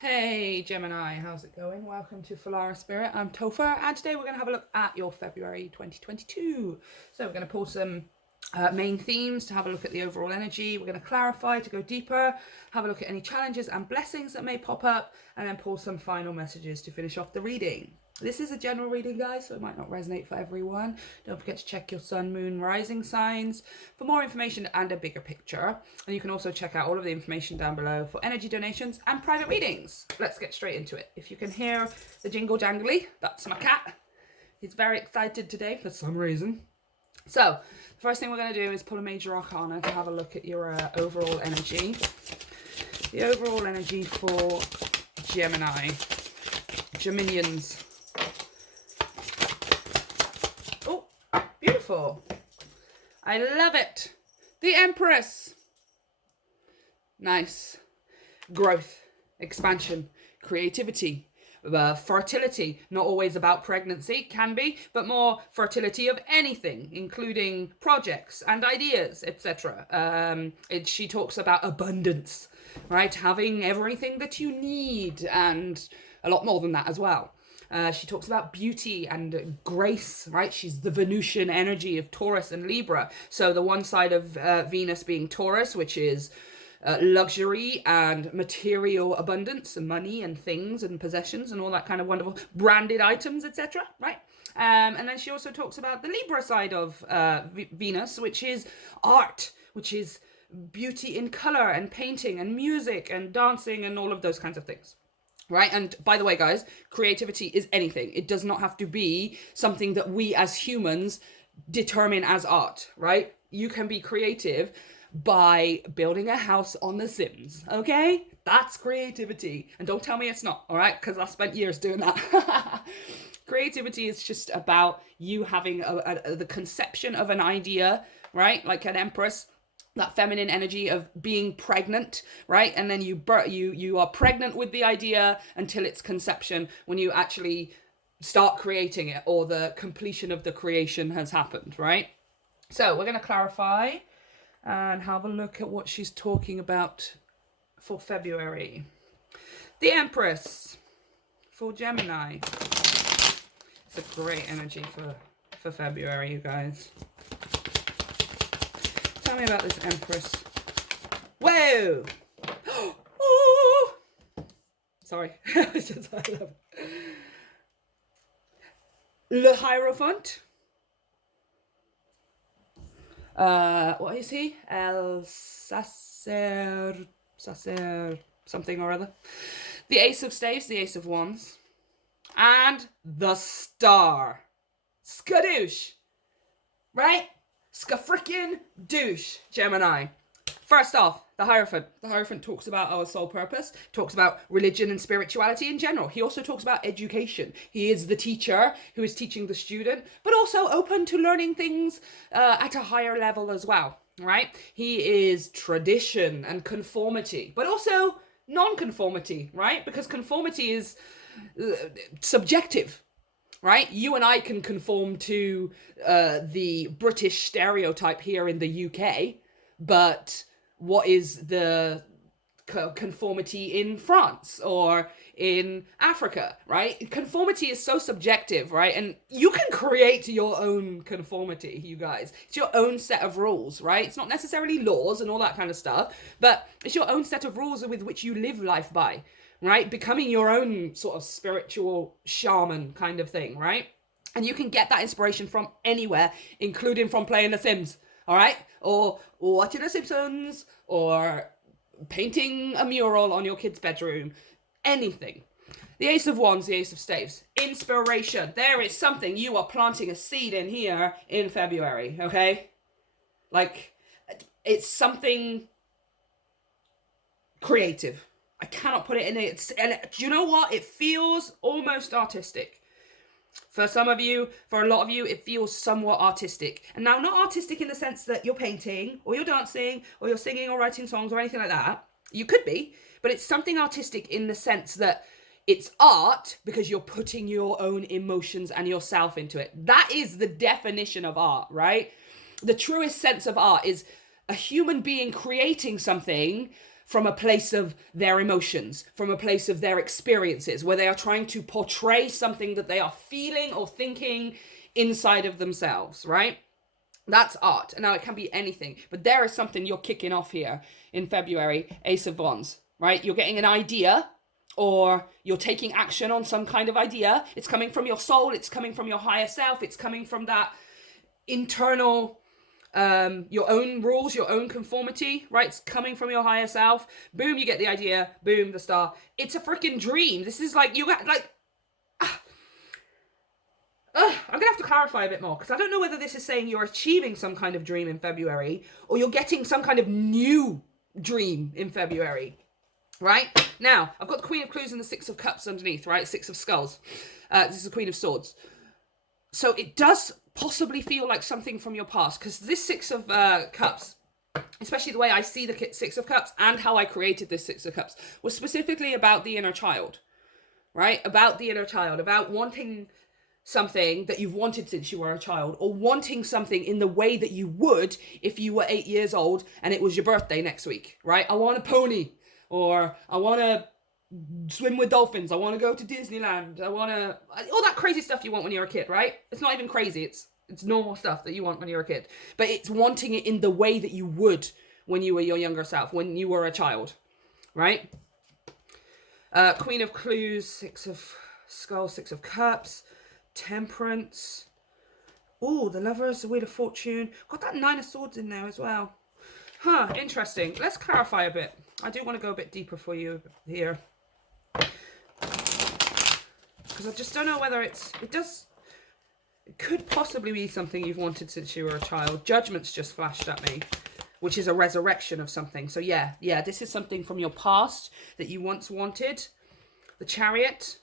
Hey Gemini, how's it going? Welcome to Filara Spirit. I'm Topher, and today we're going to have a look at your February 2022. So we're going to pull some main themes to have a look at the overall energy. We're going to clarify to go deeper, have a look at any challenges and blessings that may pop up, and then pull some final messages to finish off the reading. This is a general reading, guys, so it might not resonate for everyone. Don't forget to check your sun, moon, rising signs for more information and a bigger picture. And you can also check out all of the information down below for energy donations and private readings. Let's get straight into it. If you can hear the jingle jangly, that's my cat. He's very excited today for some reason. So, the first thing we're going to do is pull a major arcana to have a look at your overall energy. The overall energy for Gemini. Geminians. Oh, beautiful. I love it. The Empress. Nice. Growth, expansion, creativity, fertility. Not always about pregnancy, can be, but more fertility of anything, including projects and ideas, etc. She talks about abundance, right? Having everything that you need and a lot more than that as well. She talks about beauty and grace, right? She's the Venusian energy of Taurus and Libra. So the one side of Venus being Taurus, which is luxury and material abundance and money and things and possessions and all that kind of wonderful branded items, etc., right? And then she also talks about the Libra side of Venus, which is art, which is beauty in color and painting and music and dancing and all of those kinds of things. Right? And by the way, guys, creativity is anything. It does not have to be something that we as humans determine as art, right? You can be creative by building a house on The Sims, okay? That's creativity. And don't tell me it's not, all right? Because I spent years doing that. Creativity is just about you having the conception of an idea, right? Like an empress, that feminine energy of being pregnant, right? And then you are pregnant with the idea until its conception, when you actually start creating it or the completion of the creation has happened, right? So we're going to clarify and have a look at what she's talking about for February. The Empress for Gemini. It's a great energy for February, you guys. Tell me about this Empress. Whoa! Oh! Sorry. I love it. Le Hierophant. What is he? El Sacer, something or other. The Ace of Staves, the Ace of Wands. And the Star. Skadoosh. Right? Ska-frickin' douche, Gemini. First off, the Hierophant. The Hierophant talks about our soul purpose, talks about religion and spirituality in general. He also talks about education. He is the teacher who is teaching the student, but also open to learning things at a higher level as well, right? He is tradition and conformity, but also non-conformity, right? Because conformity is subjective. Right? You and I can conform to the British stereotype here in the UK, but what is the conformity in France or in Africa, right? Conformity is so subjective, right? And you can create your own conformity, you guys. It's your own set of rules, right? It's not necessarily laws and all that kind of stuff, but it's your own set of rules with which you live life by. Right? Becoming your own sort of spiritual shaman kind of thing, right? And you can get that inspiration from anywhere, including from playing The Sims, all right? Or watching The Simpsons, or painting a mural on your kid's bedroom, anything. The Ace of Wands, the Ace of Staves. Inspiration. There is something you are planting a seed in here in February, okay? Like, it's something creative. I cannot put it in it. And do you know what? It feels almost artistic. For some of you, for a lot of you, it feels somewhat artistic. And now, not artistic in the sense that you're painting, or you're dancing, or you're singing or writing songs or anything like that. You could be, but it's something artistic in the sense that it's art because you're putting your own emotions and yourself into it. That is the definition of art, right? The truest sense of art is a human being creating something from a place of their emotions, from a place of their experiences, where they are trying to portray something that they are feeling or thinking inside of themselves, right? That's art. Now, it can be anything, but there is something you're kicking off here in February, Ace of Wands, right? You're getting an idea, or you're taking action on some kind of idea. It's coming from your soul. It's coming from your higher self. It's coming from that internal, your own rules, your own conformity, right? It's coming from your higher self. Boom, you get the idea. Boom, the star. It's a freaking dream. This is like, you got like, I'm going to have to clarify a bit more, because I don't know whether this is saying you're achieving some kind of dream in February, or you're getting some kind of new dream in February. Right? Now, I've got the Queen of Clues and the Six of Cups underneath, right? Six of Skulls. This is the Queen of Swords. So it does possibly feel like something from your past, because this Six of Cups, especially the way I see the Six of Cups and how I created this Six of Cups, was specifically about the inner child, right? About the inner child, about wanting something that you've wanted since you were a child, or wanting something in the way that you would if you were 8 years old and it was your birthday next week, right? I want a pony. Or I want to swim with dolphins. I want to go to Disneyland. I want to... all that crazy stuff you want when you're a kid, right? It's not even crazy. It's normal stuff that you want when you're a kid. But it's wanting it in the way that you would when you were your younger self, when you were a child, right? Queen of Clues, Six of Skulls, Six of Cups, Temperance. Oh, the Lovers, the Wheel of Fortune. Got that Nine of Swords in there as well. Huh, interesting. Let's clarify a bit. I do want to go a bit deeper for you here, because I just don't know whether it could possibly be something you've wanted since you were a child. Judgment's just flashed at me, which is a resurrection of something. So yeah, this is something from your past that you once wanted. The Chariot,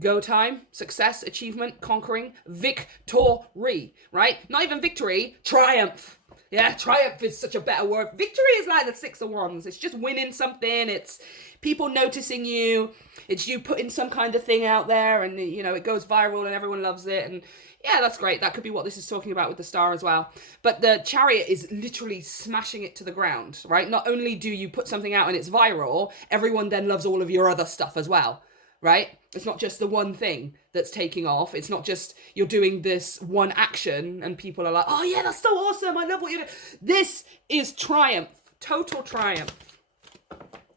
go time, success, achievement, conquering, victory, right? Not even victory, triumph. Yeah, triumph is such a better word. Victory is like the Six of Wands. It's just winning something. It's people noticing you. It's you putting some kind of thing out there, and, you know, it goes viral and everyone loves it. And yeah, that's great. That could be what this is talking about with the star as well. But the Chariot is literally smashing it to the ground, right? Not only do you put something out and it's viral, everyone then loves all of your other stuff as well, right? It's not just the one thing that's taking off. It's not just you're doing this one action and people are like, oh yeah, that's so awesome. I love what you're doing. This is triumph. Total triumph.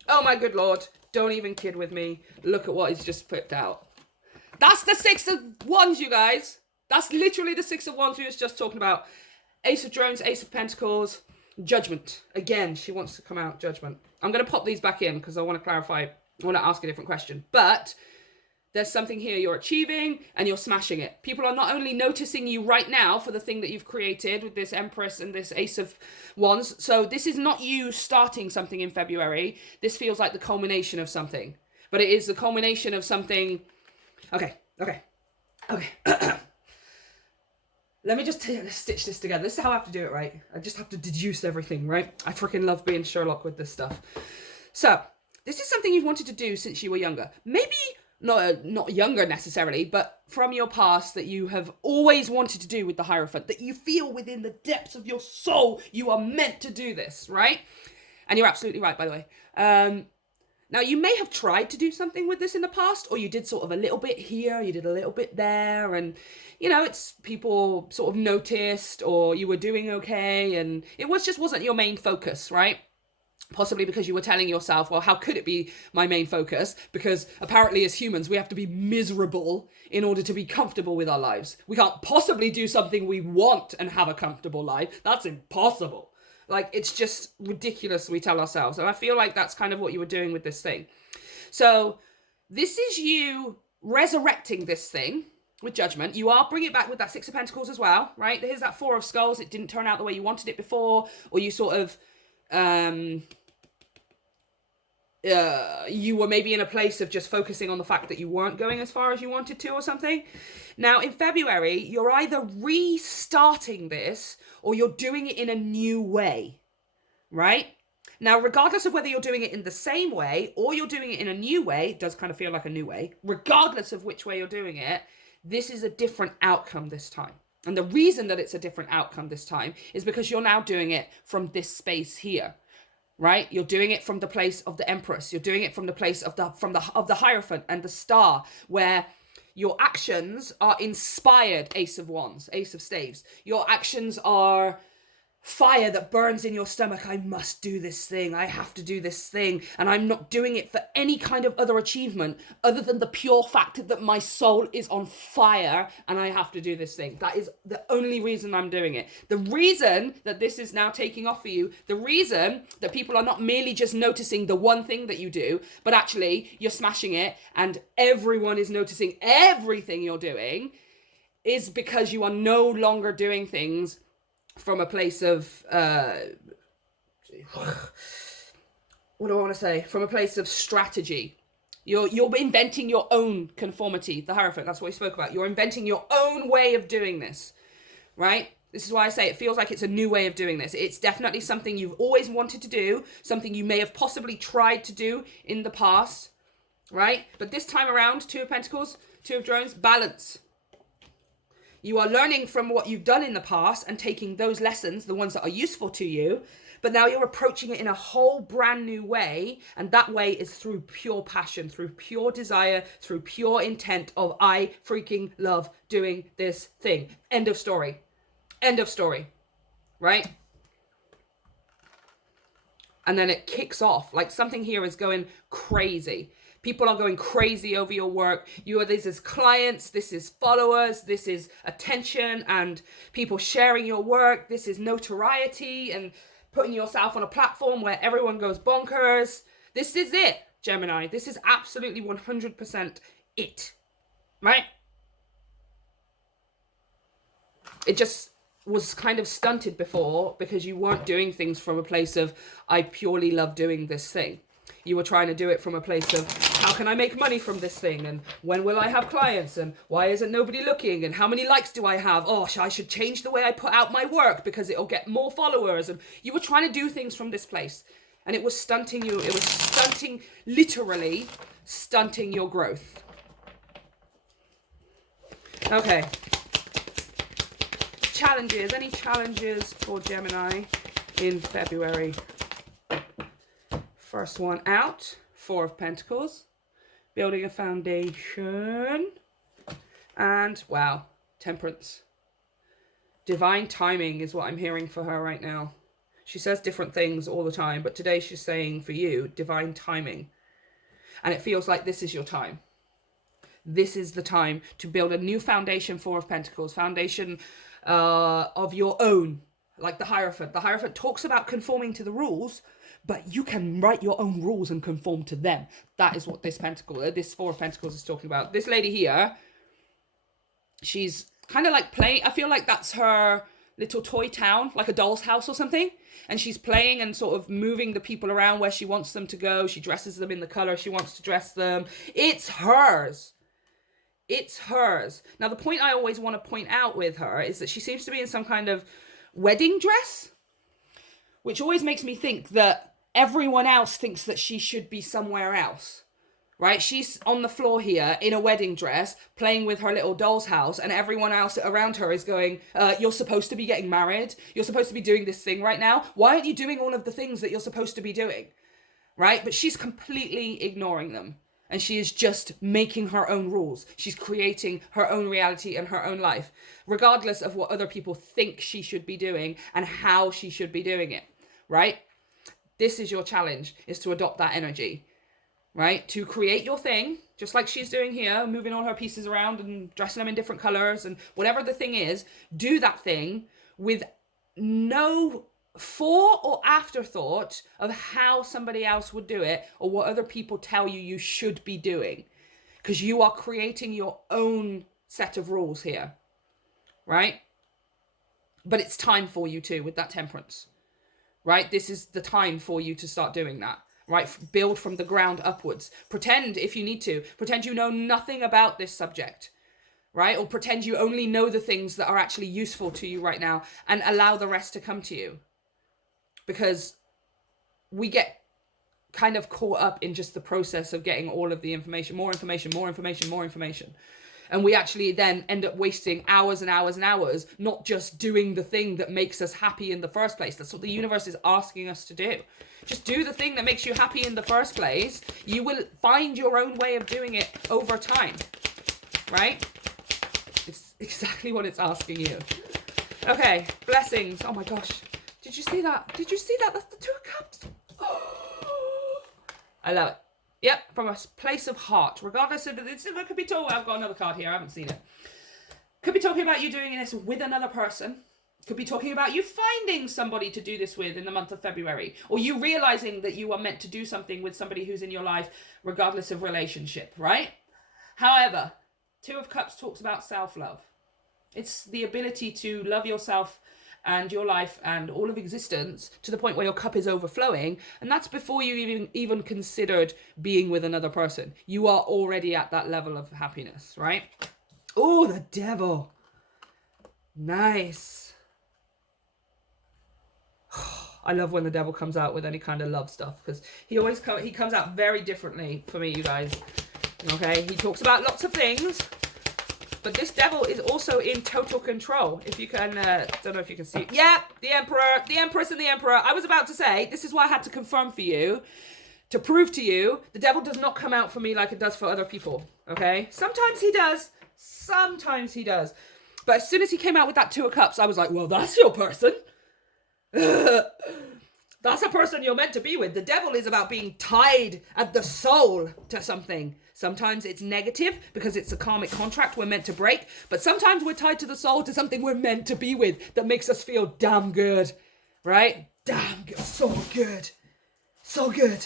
Oh my good Lord. Don't even kid with me. Look at what he's just flipped out. That's the Six of Wands, you guys. That's literally the Six of Wands we was just talking about. Ace of Drones, Ace of Pentacles, Judgment. Again, she wants to come out, Judgment. I'm going to pop these back in because I want to clarify. I want to ask a different question. But there's something here you're achieving and you're smashing it. People are not only noticing you right now for the thing that you've created with this Empress and this Ace of Wands. So this is not you starting something in February. This feels like the culmination of something. But it is the culmination of something. Okay. Let me just stitch this together. This is how I have to do it, right? I just have to deduce everything, right? I freaking love being Sherlock with this stuff. So this is something you've wanted to do since you were younger. Maybe not younger necessarily, but from your past that you have always wanted to do with the Hierophant, that you feel within the depths of your soul you are meant to do this, right? And you're absolutely right, by the way. Now, you may have tried to do something with this in the past, or you did sort of a little bit here, you did a little bit there, and, you know, it's people sort of noticed, or you were doing okay, and it wasn't your main focus, right? Possibly because you were telling yourself, well, how could it be my main focus? Because apparently as humans, we have to be miserable in order to be comfortable with our lives. We can't possibly do something we want and have a comfortable life. That's impossible. Like, it's just ridiculous, we tell ourselves. And I feel like that's kind of what you were doing with this thing. So this is you resurrecting this thing with Judgment. You are bringing it back with that Six of Pentacles as well, right? Here's that Four of Skulls. It didn't turn out the way you wanted it before, or you sort of... you were maybe in a place of just focusing on the fact that you weren't going as far as you wanted to or something. Now, in February, you're either restarting this or you're doing it in a new way, right? Now, regardless of whether you're doing it in the same way or you're doing it in a new way, it does kind of feel like a new way, regardless of which way you're doing it, this is a different outcome this time. And the reason that it's a different outcome this time is because you're now doing it from this space here. right? You're doing it from the place of the Empress. You're doing it from the place of the Hierophant and the Star, where your actions are inspired. Ace of Wands, Ace of Staves. Your actions are fire that burns in your stomach. I must do this thing. I have to do this thing. And I'm not doing it for any kind of other achievement other than the pure fact that my soul is on fire and I have to do this thing. That is the only reason I'm doing it. The reason that this is now taking off for you, the reason that people are not merely just noticing the one thing that you do, but actually you're smashing it and everyone is noticing everything you're doing, is because you are no longer doing things from a place of what do I want to say? From a place of strategy. You're inventing your own conformity. The Hierophant, that's what we spoke about. You're inventing your own way of doing this, right? This is why I say it feels like it's a new way of doing this. It's definitely something you've always wanted to do, something you may have possibly tried to do in the past, right? But this time around, Two of Pentacles, Two of Drones, balance. You are learning from what you've done in the past and taking those lessons, the ones that are useful to you, but now you're approaching it in a whole brand new way. And that way is through pure passion, through pure desire, through pure intent of I freaking love doing this thing. End of story. End of story. Right? And then it kicks off. Like something here is going crazy. People are going crazy over your work. This is clients, this is followers, this is attention and people sharing your work. This is notoriety and putting yourself on a platform where everyone goes bonkers. This is it, Gemini. This is absolutely 100% it, right? It just was kind of stunted before because you weren't doing things from a place of, I purely love doing this thing. You were trying to do it from a place of, how can I make money from this thing? And when will I have clients? And why isn't nobody looking? And how many likes do I have? Oh, I should change the way I put out my work because it'll get more followers. And you were trying to do things from this place. And it was stunting you. It was stunting, literally stunting your growth. Okay. Challenges. Any challenges for Gemini in February? First one out, Four of Pentacles, building a foundation, and wow, Temperance. Divine timing is what I'm hearing for her right now. She says different things all the time, but today she's saying for you, divine timing. And it feels like this is your time. This is the time to build a new foundation, Four of Pentacles, foundation of your own, like the Hierophant. The Hierophant talks about conforming to the rules, but you can write your own rules and conform to them. That is what this Four of Pentacles is talking about. This lady here, she's kind of like playing, I feel like that's her little toy town, like a doll's house or something. And she's playing and sort of moving the people around where she wants them to go. She dresses them in the color she wants to dress them. It's hers. It's hers. Now, the point I always want to point out with her is that she seems to be in some kind of wedding dress, which always makes me think that everyone else thinks that she should be somewhere else, right? She's on the floor here in a wedding dress, playing with her little doll's house, and everyone else around her is going, you're supposed to be getting married. You're supposed to be doing this thing right now. Why aren't you doing all of the things that you're supposed to be doing, right? But she's completely ignoring them. And she is just making her own rules. She's creating her own reality and her own life, regardless of what other people think she should be doing and how she should be doing it, right? This is your challenge, is to adopt that energy, right? To create your thing, just like she's doing here, moving all her pieces around and dressing them in different colors and whatever the thing is, do that thing with no fore or afterthought of how somebody else would do it or what other people tell you you should be doing, because you are creating your own set of rules here, right? But it's time for you too with that Temperance, right? This is the time for you to start doing that, right? Build from the ground upwards. Pretend, if you need to, pretend you know nothing about this subject, right? Or pretend you only know the things that are actually useful to you right now and allow the rest to come to you. Because we get kind of caught up in just the process of getting all of the information, more information, more information, more information. And we actually then end up wasting hours and hours and hours, not just doing the thing that makes us happy in the first place. That's what the universe is asking us to do. Just do the thing that makes you happy in the first place. You will find your own way of doing it over time, right? It's exactly what it's asking you. Okay, blessings. Oh my gosh. Did you see that? Did you see that? That's the Two of Cups. Oh, I love it. Yep, from a place of heart. Regardless of this, it could be talking. I've got another card here. I haven't seen it. Could be talking about you doing this with another person. Could be talking about you finding somebody to do this with in the month of February. Or you realizing that you are meant to do something with somebody who's in your life, regardless of relationship, right? However, Two of Cups talks about self-love. It's the ability to love yourself and your life and all of existence to the point where your cup is overflowing. And that's before you even considered being with another person. You are already at that level of happiness, right? Oh, the Devil. Nice. I love when the Devil comes out with any kind of love stuff, because he comes out very differently for me, you guys. Okay, he talks about lots of things. But this Devil is also in total control. If you can, don't know if you can see. Yeah, the Emperor, the Empress and the Emperor. I was about to say, this is why I had to confirm for you, to prove to you, the Devil does not come out for me like it does for other people, okay? Sometimes he does. Sometimes he does. But as soon as he came out with that Two of Cups, I was like, well, that's your person. That's a person you're meant to be with. The Devil is about being tied at the soul to something. Sometimes it's negative because it's a karmic contract we're meant to break. But sometimes we're tied to the soul to something we're meant to be with that makes us feel damn good. Right? Damn good. So good. So good.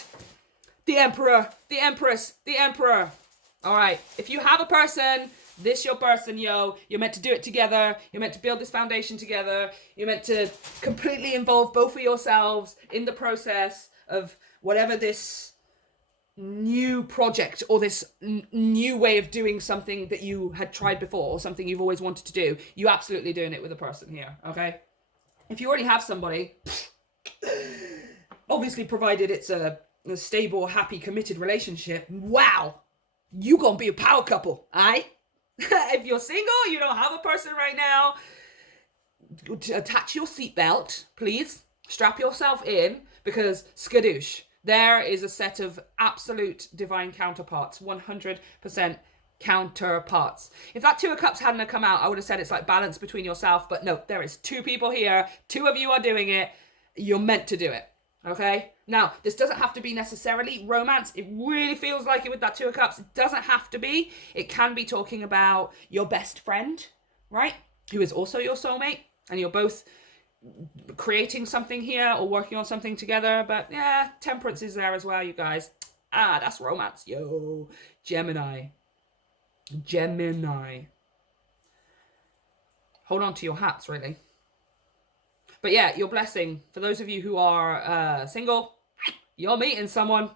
The Emperor, the Empress, the Emperor. All right. If you have a person, this your person, yo. You're meant to do it together. You're meant to build this foundation together. You're meant to completely involve both of yourselves in the process of whatever this new project or this new way of doing something that you had tried before, or something you've always wanted to do. You absolutely doing it with a person here, okay? If you already have somebody, obviously provided it's a stable, happy, committed relationship, wow, you gonna be a power couple, alright? If you're single, you don't have a person right now, attach your seatbelt, please. Strap yourself in, because skadoosh, there is a set of absolute divine counterparts, 100% counterparts. If that Two of Cups hadn't come out, I would have said it's like balance between yourself, but no, there is two people here, two of you are doing it, you're meant to do it, okay? Now, this doesn't have to be necessarily romance. It really feels like it with that Two of Cups. It doesn't have to be. It can be talking about your best friend, right? Who is also your soulmate, and you're both creating something here or working on something together. But yeah, temperance is there as well, you guys. Ah, that's romance. Yo, Gemini. Gemini. Hold on to your hats, really. But yeah, your blessing. For those of you who are single, you're meeting someone,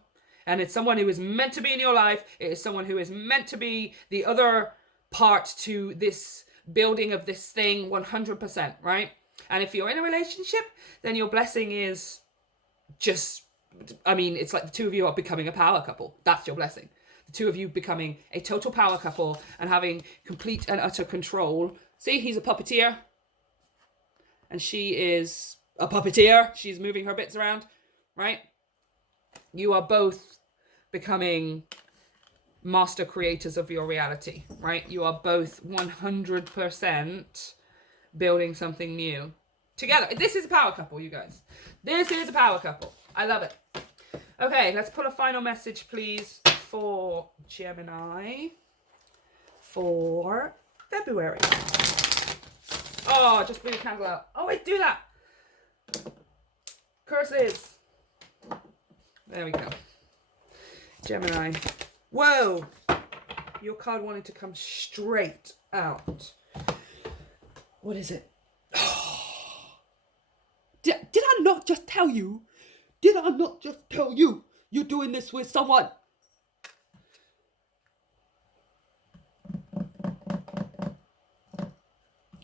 and it's someone who is meant to be in your life. It is someone who is meant to be the other part to this building of this thing, 100%, right? And if you're in a relationship, then your blessing is just, I mean, it's like the two of you are becoming a power couple. That's your blessing. The two of you becoming a total power couple and having complete and utter control. See, he's a puppeteer. And she is a puppeteer. She's moving her bits around, right? You are both becoming master creators of your reality, right? You are both 100% building something new together. This is a power couple, you guys. This is a power couple. I love it. Okay, let's put a final message, please, for Gemini for February. Oh, just blew the candle out. Oh, wait, do that. Curses. There we go. Gemini. Whoa. Your card wanted to come straight out. What is it? Did I not just tell you? Did I not just tell you you're doing this with someone?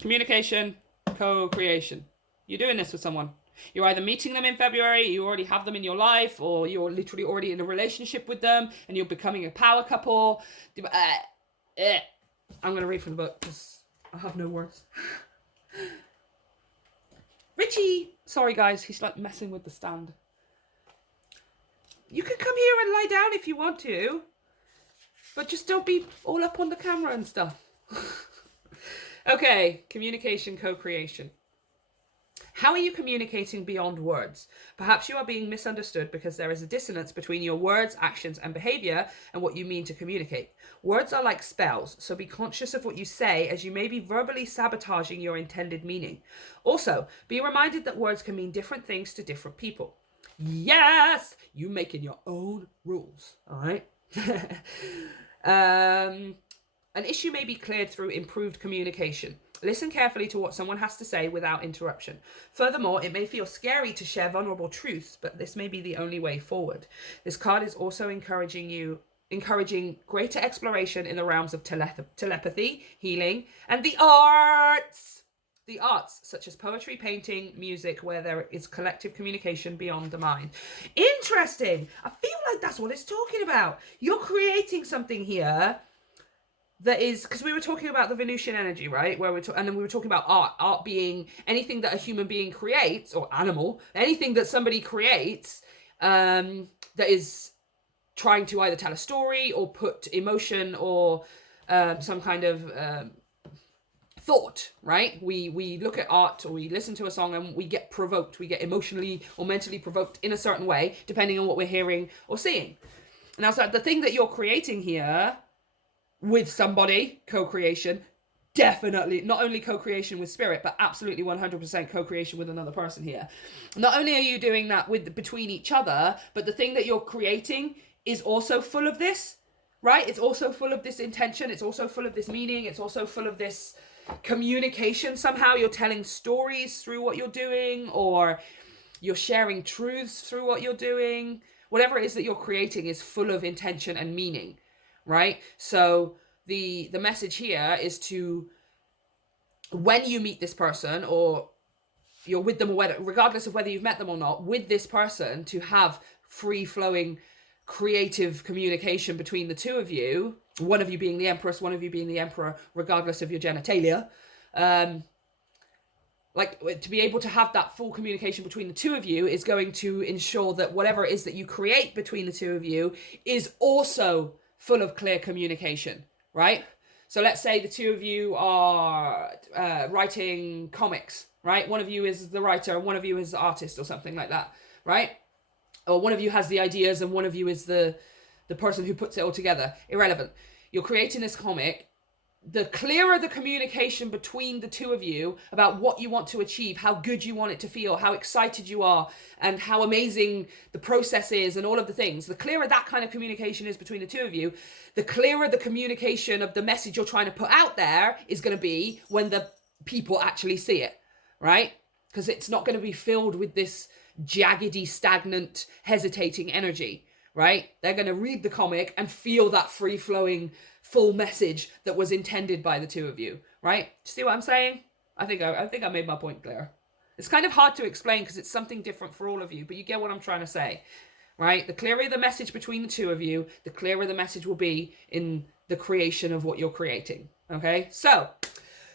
Communication, co-creation. You're doing this with someone. You're either meeting them in February, you already have them in your life, or you're literally already in a relationship with them, and you're becoming a power couple. I'm going to read from the book because I have no words. Richie! Sorry, guys. He's like messing with the stand. You can come here and lie down if you want to. But just don't be all up on the camera and stuff. Okay. Communication, co-creation. How are you communicating beyond words? Perhaps you are being misunderstood because there is a dissonance between your words, actions, and behavior and what you mean to communicate. Words are like spells, so be conscious of what you say as you may be verbally sabotaging your intended meaning. Also, be reminded that words can mean different things to different people. Yes! You making your own rules, all right? An issue may be cleared through improved communication. Listen carefully to what someone has to say without interruption. Furthermore, it may feel scary to share vulnerable truths, but this may be the only way forward. This card is also encouraging greater exploration in the realms of telepathy, healing, and the arts. The arts, such as poetry, painting, music, where there is collective communication beyond the mind. Interesting. I feel like that's what it's talking about. You're creating something here that is, because we were talking about the Venusian energy, right? And then we were talking about art being anything that a human being creates, or animal, anything that somebody creates, that is trying to either tell a story or put emotion or some kind of thought, right? We look at art or we listen to a song and we get provoked. We get emotionally or mentally provoked in a certain way, depending on what we're hearing or seeing. Now, so the thing that you're creating here with somebody, co-creation, definitely, not only co-creation with spirit, but absolutely 100% co-creation with another person here. Not only are you doing that between each other, but the thing that you're creating is also full of this, right? It's also full of this intention. It's also full of this meaning. It's also full of this communication. Somehow you're telling stories through what you're doing, or you're sharing truths through what you're doing. Whatever it is that you're creating is full of intention and meaning, right? So the message here is to, when you meet this person or you're with them, or whether, regardless of whether you've met them or not, with this person, to have free-flowing creative communication between the two of you, one of you being the empress, one of you being the emperor, regardless of your genitalia. Like, to be able to have that full communication between the two of you is going to ensure that whatever it is that you create between the two of you is also full of clear communication, right? So let's say the two of you are writing comics, right? One of you is the writer and one of you is the artist or something like that, right? Or one of you has the ideas and one of you is the person who puts it all together. Irrelevant. You're creating this comic. The clearer the communication between the two of you about what you want to achieve, how good you want it to feel, how excited you are, and how amazing the process is, and all of the things, the clearer that kind of communication is between the two of you, the clearer the communication of the message you're trying to put out there is going to be when the people actually see it, right? Because it's not going to be filled with this jaggedy, stagnant, hesitating energy, right? They're going to read the comic and feel that free-flowing full message that was intended by the two of you, right? See what I'm saying? I think I made my point clear. It's kind of hard to explain because it's something different for all of you, but you get what I'm trying to say, right? The clearer the message between the two of you, the clearer the message will be in the creation of what you're creating, okay? So,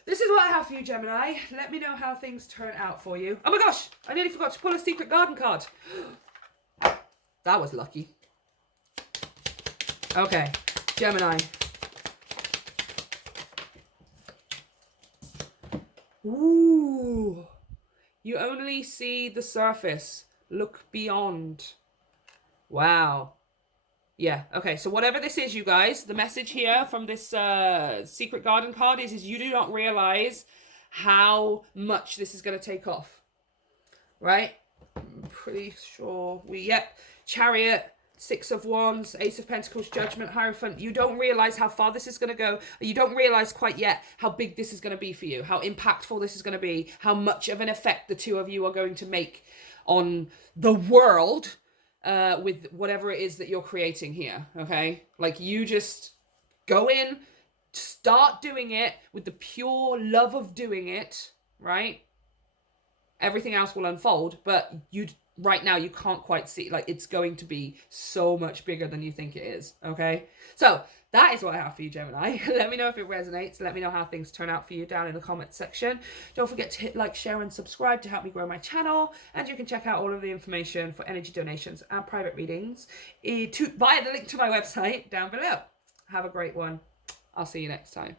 this is what I have for you, Gemini. Let me know how things turn out for you. Oh my gosh, I nearly forgot to pull a secret garden card. That was lucky. Okay, Gemini. Ooh. You only see the surface. Look beyond. Wow. Yeah, okay, so whatever this is, you guys, the message here from this secret garden card is you do not realize how much this is going to take off, right? I'm pretty sure Chariot, Six of Wands, Ace of Pentacles, Judgment, Hierophant. You don't realize how far this is going to go. You don't realize quite yet how big this is going to be for you, how impactful this is going to be, how much of an effect the two of you are going to make on the world with whatever it is that you're creating here, okay? Like, you just go in, start doing it with the pure love of doing it, right? Everything else will unfold, but you right now you can't quite see, like, it's going to be so much bigger than you think it is. Okay, so that is what I have for you, Gemini. Let me know if it resonates. Let me know how things turn out for you down in the comments section. Don't forget to hit like, share, and subscribe to help me grow my channel. And you can check out all of the information for energy donations and private readings via the link to my website down below. Have a great one. I'll see you next time.